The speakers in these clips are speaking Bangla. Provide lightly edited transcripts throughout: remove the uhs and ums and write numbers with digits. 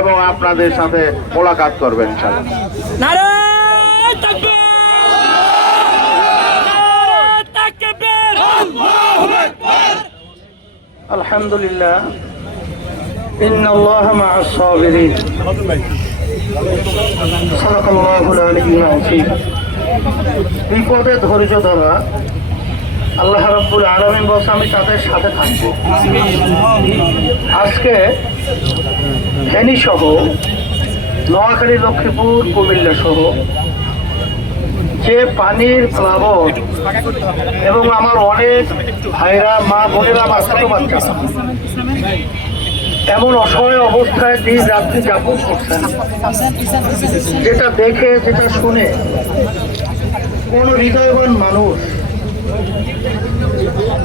এবং আপনাদের সাথে মোলাকাত করবেন ইনশাআল্লাহ। নারায়ে তাকবীর, নারায়ে তাকবীর, আল্লাহু আকবার। আলহামদুলিল্লাহ, ইন্নাল্লাহা মা'আস সাবিরিন। সাদাকাল্লাহুল আলিয়্যুল আযীম। বিপদে ধৈর্য ধরা, আল্লাহ রাব্বুল আলামিন বলছে আমি তাদের সাথে থাকবো। আজকে ফেনী সহ নোয়াখালী, লক্ষ্মীপুর, কুমিল্লা সহ যে পানির প্লাবন এবং আমার অনেক ভাইরা, মা বোনেরা, আমার ছোট বাচ্চারা এমন অসহায় অবস্থায় দিন রাত্রি যাপন করছেন, যেটা দেখে, যেটা শুনে কোন হৃদয়বান মানুষ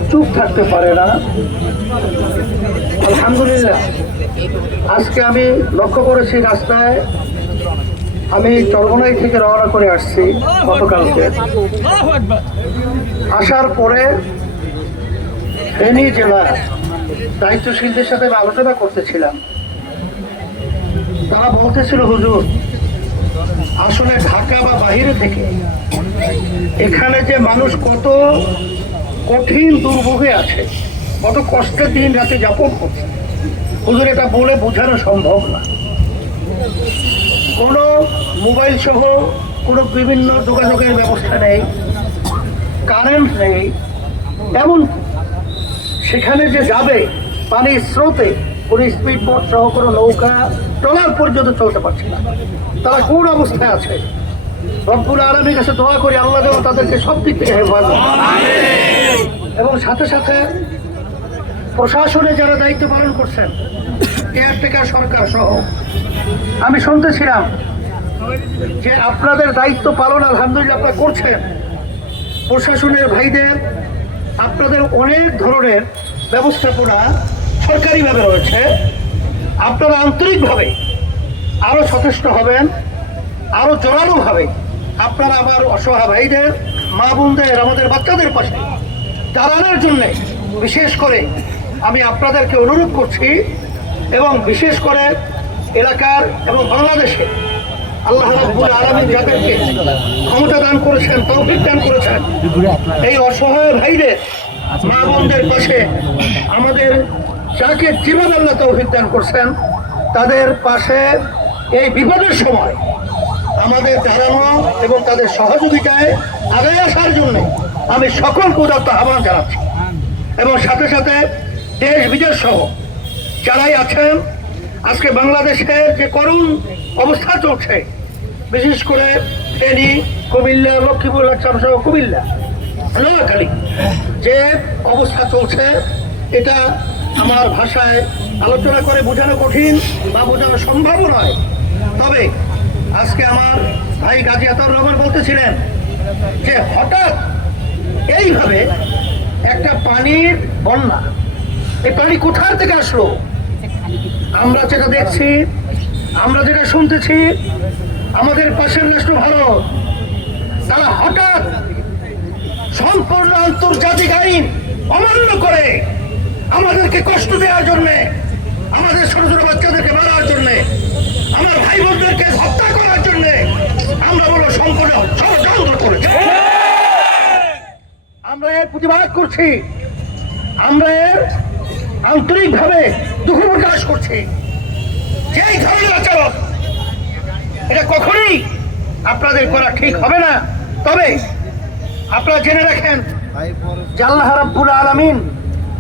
চুপ থাকতে পারে না। আলহামদুলিল্লাহ, আজকে আমি লক্ষ্য করেছি রাস্তায়, আমি চরমনাই থেকে রওনা করে আসছি গতকালকে। আসার পরে ফেনী জেলার দায়িত্বশীলদের সাথে আমি আলোচনা করতেছিলাম। তারা বলতেছিল, হুজুর আসলে ঢাকা বা বাহিরে থেকে এখানে যে মানুষ কত কঠিন দুর্ভোগে আছে, কত কষ্টের দিন রাতে যাপন করছে, হুজুর এটা বলে বোঝানো সম্ভব না। কোনো মোবাইল সহ কোনো বিভিন্ন যোগাযোগের ব্যবস্থা নেই, কারেন্ট নেই, এমন সেখানে যে যাবে পানির স্রোতে কোনো স্পিড বোট সহ কোনো নৌকা ট্রলার পর্যন্ত চলতে পারছে না। তারা কোন অবস্থায় আছে? রব্বুল আলামিনের কাছে দোয়া করি আল্লাহ যেন তাদেরকে সব দিক থেকে হেফাজত করেন। এবং সাথে সাথে প্রশাসনে যারা দায়িত্ব পালন করছেন, কেয়ারটেকার সরকার সহ, আমি শুনতেছিলাম যে আপনাদের দায়িত্ব পালন আলহামদুলিল্লাহ আপনারা করছেন। প্রশাসনের ভাইদের আপনাদের অনেক ধরনের ব্যবস্থাপনা সরকারিভাবে রয়েছে। আপনারা আন্তরিকভাবে আরও সচেষ্ট হবেন, আরও জোরালোভাবে আপনারা আমার অসহায় ভাইদের, মা বোনদের, আমাদের বাচ্চাদের পাশে দাঁড়ানোর জন্যে বিশেষ করে আমি আপনাদেরকে অনুরোধ করছি। এবং বিশেষ করে এলাকার এবং বাংলাদেশে আল্লাহ রাব্বুল আলামিন যাদেরকে ক্ষমতা দান করেছেন, তৌফিক দান করেছেন, এই অসহায় ভাইদের, মা বোনদের পাশে আমাদের যাকে জীবন আল্লাহ তৌফিক দান করছেন, তাদের পাশে এই বিপদের সময় আমাদের দাঁড়ানো এবং তাদের সহযোগিতায় আগায় আসার জন্য আমি সকলকে উদাত্ত আহ্বান জানাচ্ছি। এবং সাথে সাথে দেশ বিদেশ সহ যারাই আছেন, আজকে বাংলাদেশের যে করুণ অবস্থা চলছে, বিশেষ করে ফেনী, কুমিল্লা, লক্ষ্মীপুর সহ কুমিল্লা, নোয়াখালী যে অবস্থা চলছে, এটা আমার ভাষায় আলোচনা করে বোঝানো কঠিন বা বোঝানো সম্ভব নয়। তবে আজকে আমার ভাই গাজী আতাউর রহমান বলতেছিলেন যে হঠাৎ এইভাবে একটা পানির বন্যা, এই পানি কোথার থেকে আসলো? আমরা যেটা দেখছি, আমরা যেটা শুনতেছি, আমাদের পাশের রাষ্ট্র ভারত, তারা হঠাৎ সম্পূর্ণ আন্তর্জাতিক আইন অমান্য করে আমাদেরকে কষ্ট দেওয়ার জন্যে, আমাদের ছোট ছোট বাচ্চাদেরকে মারার জন্যে, আমার ভাই বোনদেরকে হত্যা করার জন্যে আমরা বলবো সম্পূর্ণ ষড়যন্ত্র করেছে। আমরা এর প্রতিবাদ করছি, আমরা এর আন্তরিকভাবে দুঃখ প্রকাশ করছি। যেই ধরনের আচরণ, এটা কখনোই আপনাদের করা ঠিক হবে না। তবে আপনারা জেনে রাখেন যে আল্লাহ রাব্বুল আলামিন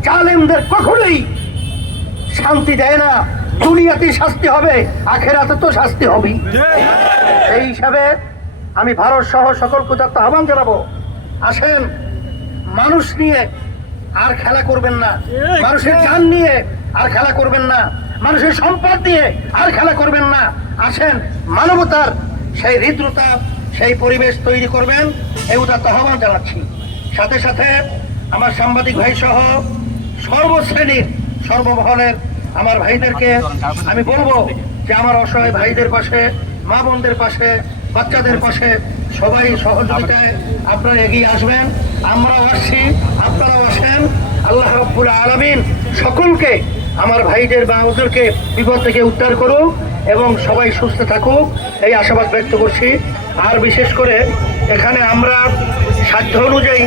জালেমদের কখনোই শান্তি দেয় না। দুনিয়াতে শাস্তি হবে, আখেরাতে তো শাস্তি হবেই। এই হিসাবে আমি ভারত সহ সকলকে উদাত্ত আহ্বান জানাবো, আসেন মানুষ নিয়ে আর খেলা করবেন না, মানুষের জান নিয়ে আর খেলা করবেন না, মানুষের সম্পদ নিয়ে আর খেলা করবেন না। আসেন মানবতার সেই হৃদ্রতা, সেই পরিবেশ তৈরি করবেন, এই উদাত্ত আহ্বান জানাচ্ছি। সাথে সাথে আমার সাংবাদিক ভাই সহ সর্বশ্রেণীর, সর্বমহলের আমার ভাইদেরকে আমি বলবো যে আমার অসহায় ভাইদের পাশে, মা বোনদের পাশে, বাচ্চাদের পাশে সবাই সহযোগিতায় আপনারা এগিয়ে আসবেন। আমরাও আসছি, আপনারাও আসেন। আল্লাহ রাব্বুল আলামিন সকলকে, আমার ভাইদের বা ওদেরকে বিপদ থেকে উদ্ধার করুক, এবং সবাই সুস্থ থাকুক এই আশাবাদ ব্যক্ত করছি। আর বিশেষ করে এখানে আমরা সাধ্য অনুযায়ী